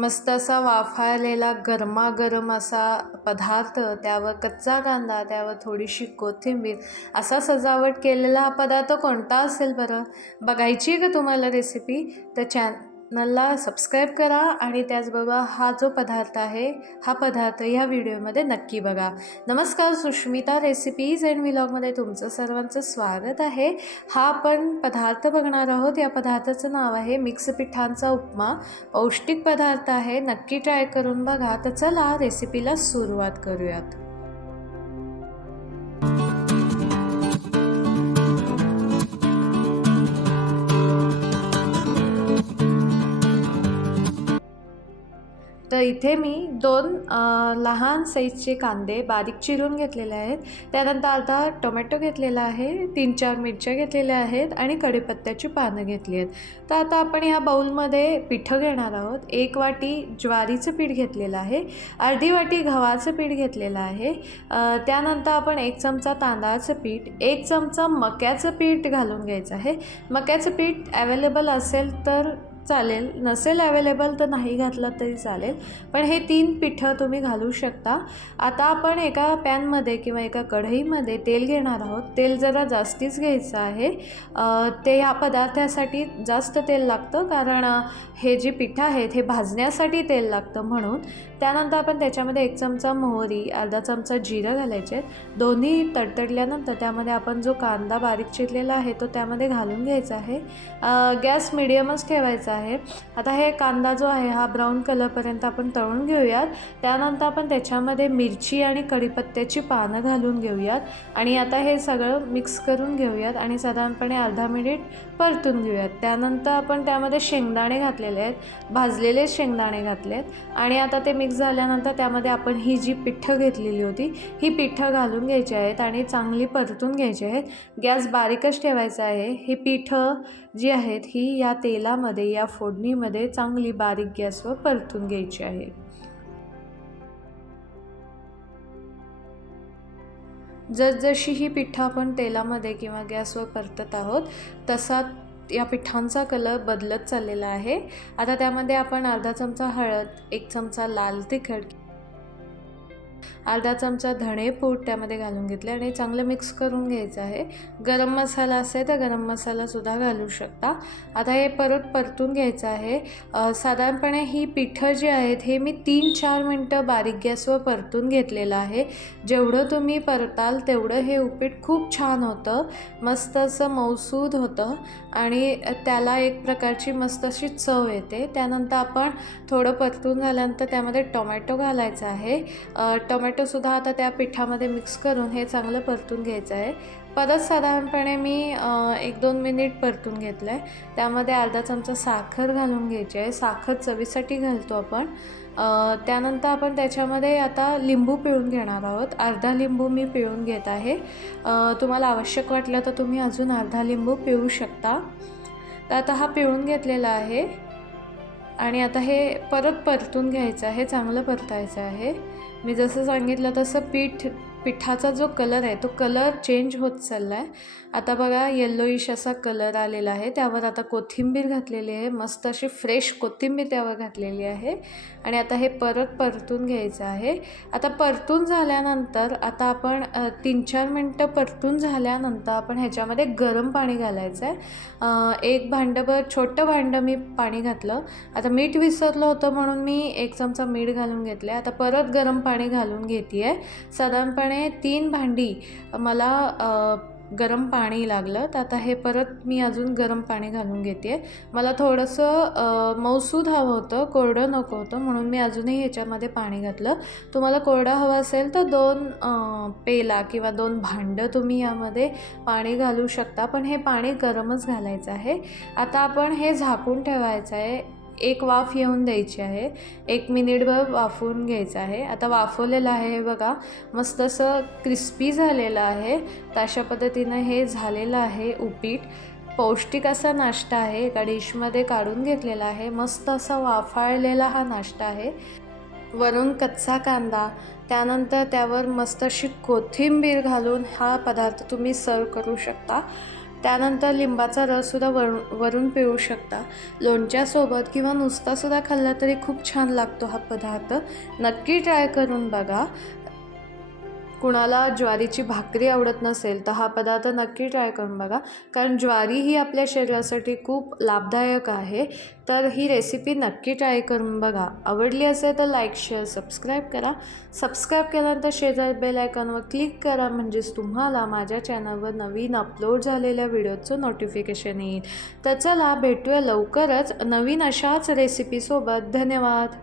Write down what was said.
मस्त असा वाफाळलेला गरमागरम असा पदार्थ त्यावर कच्चा कांदा त्यावर थोडीशी कोथिंबीर असा सजावट केलेला हा पदार्थ कोणता असेल बरं? बघायची आहे का तुम्हाला रेसिपी तर चॅनलला सबस्क्राईब करा आणि त्याचबरोबर हा जो पदार्थ आहे हा पदार्थ ह्या व्हिडिओमध्ये नक्की बघा. नमस्कार सुष्मिता रेसिपीज अँड व्लॉगमध्ये तुमचं सर्वांचं स्वागत आहे. हा आपण पदार्थ बघणार आहोत. या पदार्थाचं नाव आहे मिक्स पिठांचा उपमा. पौष्टिक पदार्थ आहे. नक्की ट्राय करून बघा. तर चला रेसिपीला सुरुवात करूयात. इथे मी दोन लहान साईजचे कांदे बारीक चिरून घेतलेले आहेत. त्यानंतर आता टोमॅटो घेतलेला आहे तीन चार मिरच्या घेतलेल्या आहेत आणि कढीपत्त्याची पानं घेतली आहेत. तर आता आपण ह्या बाऊलमध्ये पिठं घेणार आहोत. एक वाटी ज्वारीचं पीठ घेतलेलं आहे अर्धी वाटी गव्हाचं पीठ घेतलेलं आहे त्यानंतर आपण एक चमचा तांदळाचं पीठ एक चमचा मक्याचं पीठ घालून घ्यायचं आहे. मक्याचं पीठ अवेलेबल असेल तर चालेल. नसेल अवेलेबल तर नाही घातलं तरी चालेल. पण हे तीन पिठं तुम्ही घालू शकता. आता आपण एका पॅनमध्ये किंवा एका कढईमध्ये तेल घेणार आहोत. तेल जरा जास्तीच घ्यायचं आहे. ते ह्या पदार्थासाठी जास्त तेल लागतं कारण हे जे पिठं आहेत हे भाजण्यासाठी तेल लागतं म्हणून. त्यानंतर आपण त्याच्यामध्ये एक चमचा मोहरी अर्धा चमचा जिरं घालायचे आहेत. दोन्ही तडतडल्यानंतर त्यामध्ये आपण जो कांदा बारीक चिरलेला आहे तो त्यामध्ये घालून घ्यायचा आहे. गॅस मिडियमच ठेवायचा आहे आता हे कांदा जो आहे हा ब्राऊन कलरपर्यंत आपण तळून घेऊयात. त्यानंतर आपण त्याच्यामध्ये मिरची आणि कढीपत्त्याची पानं घालून घेऊयात. आणि आता हे सगळं मिक्स करून घेऊयात आणि साधारणपणे अर्धा मिनिट परतून घेऊयात. त्यानंतर आपण त्यामध्ये शेंगदाणे घातलेले आहेत. भाजलेले शेंगदाणे घातले आहेत आणि आता ते मिक्स झाल्यानंतर त्यामध्ये आपण ही जी पिठं घेतलेली होती ही पिठं घालून घ्यायची आहेत आणि चांगली परतून घ्यायची आहेत. गॅस बारीकच ठेवायचा आहे. ही पिठं जी आहेत ही या तेलामध्ये या फोडणीमध्ये चांगली बारीक गॅसवर परतून घ्यायची आहे. जसजशी ही पिठं आपण तेलामध्ये किंवा गॅसवर परतत आहोत तसा या पिठांचा कलर बदलत चाललेला आहे. आता त्यामध्ये आपण अर्धा चमचा हळद एक चमचा लाल तिखट अर्धा चमचा धणेपूड त्यामध्ये घालून घेतले आणि चांगलं मिक्स करून घ्यायचं आहे. गरम मसाला असेल तर गरम मसालासुद्धा घालू शकता. आता हे परत परतून घ्यायचं आहे. साधारणपणे ही पिठं जी आहेत हे मी तीन चार मिनटं बारीक गॅसवर परतून घेतलेलं आहे. जेवढं तुम्ही परताल तेवढं हे उपीट खूप छान होतं. मस्त असं मौसूद होतं आणि त्याला एक प्रकारची मस्त अशी चव येते. त्यानंतर आपण थोडं परतून झाल्यानंतर त्यामध्ये टोमॅटो घालायचा आहे. टोमॅटो टोमॅटोसुद्धा आता त्या पिठामध्ये मिक्स करून हे चांगलं परतून घ्यायचं आहे. परत साधारणपणे मी एक दोन मिनिट परतून घेतलं आहे त्यामध्ये अर्धा चमचा साखर घालून घ्यायची आहे. साखर चवीसाठी घालतो आपण. त्यानंतर आपण त्याच्यामध्ये आता लिंबू पिळून घेणार आहोत. अर्धा लिंबू मी पिळून घेत आहे. तुम्हाला आवश्यक वाटलं तर तुम्ही अजून अर्धा लिंबू पिळू शकता. तर आता हा पिळून घेतलेला आहे. आणि आता हे परत परतून घ्यायचं आहे चांगलं परतायचं आहे. मी जसं सांगितलं तसं पीठ पिठाचा जो कलर आहे तो कलर चेंज होत चालला आहे आता बघा येल्लोईश असा कलर आलेला आहे. त्यावर आता कोथिंबीर घातलेली आहे. मस्त अशी फ्रेश कोथिंबीर त्यावर घातलेली आहे. आणि आता हे परत परतून घ्यायचं आहे. आता परतून झाल्यानंतर आता आपण तीन चार मिनटं परतून झाल्यानंतर आपण ह्याच्यामध्ये गरम पाणी घालायचं आहे. एक भांडंभर छोटं भांडं मी पाणी घातलं. आता मीठ विसरलं होतं म्हणून मी एक चमचा मीठ घालून घेतलं आता परत गरम पाणी घालून घेते आहे साधारणपणे तीन भांडी मला गरम पाणी लागलं. तर आता हे परत मी अजून गरम पाणी घालून घेते मला थोडंसं मौसूद मऊसूद हवं होतं कोरडं नको होतं म्हणून मी अजूनही ह्याच्यामध्ये पाणी घातलं. तुम्हाला कोरडं हवं असेल तर दोन पेला किंवा दोन भांडं तुम्ही यामध्ये पाणी घालू शकता. पण हे पाणी गरमच घालायचं आहे. आता आपण हे झाकून ठेवायचं आहे. एक वाफ येऊन द्यायची आहे. एक मिनिटभर वाफवून घ्यायचं आहे. आता वाफवलेलं आहे हे बघा. मस्त असं क्रिस्पी झालेलं आहे. तर अशा पद्धतीनं हे झालेलं आहे उपीट. पौष्टिक असा नाश्ता आहे. एका डिशमध्ये काढून घेतलेला आहे. मस्त असा वाफाळलेला हा नाश्ता आहे. वरून कच्चा कांदा त्यानंतर त्यावर मस्त अशी कोथिंबीर घालून हा पदार्थ तुम्ही सर्व करू शकता. त्यानंतर लिंबाचा रससुद्धा वरून वरून पिळू शकता. लोणच्यासोबत किंवा नुसतासुद्धा खाल्ला तरी खूप छान लागतो हा पदार्थ. नक्की ट्राय करून बघा. कुणाला ज्वारीची भाकरी आवडत नसेल तर हा पदार्थ नक्की ट्राय करून बघा. कारण ज्वारी ही आपल्या शरीरासाठी खूप लाभदायक आहे. तर ही रेसिपी नक्की ट्राय करून बघा. आवडली असेल तर लाईक शेअर सबस्क्राईब करा. सबस्क्राईब केल्यानंतर शेजार बेल आयकॉनवर क्लिक करा. म्हणजेच तुम्हाला माझ्या चॅनलवर नवीन अपलोड झालेल्या व्हिडिओचं नोटिफिकेशन येईल. तर चला भेटूया लवकरच नवीन अशाच रेसिपीसोबत धन्यवाद!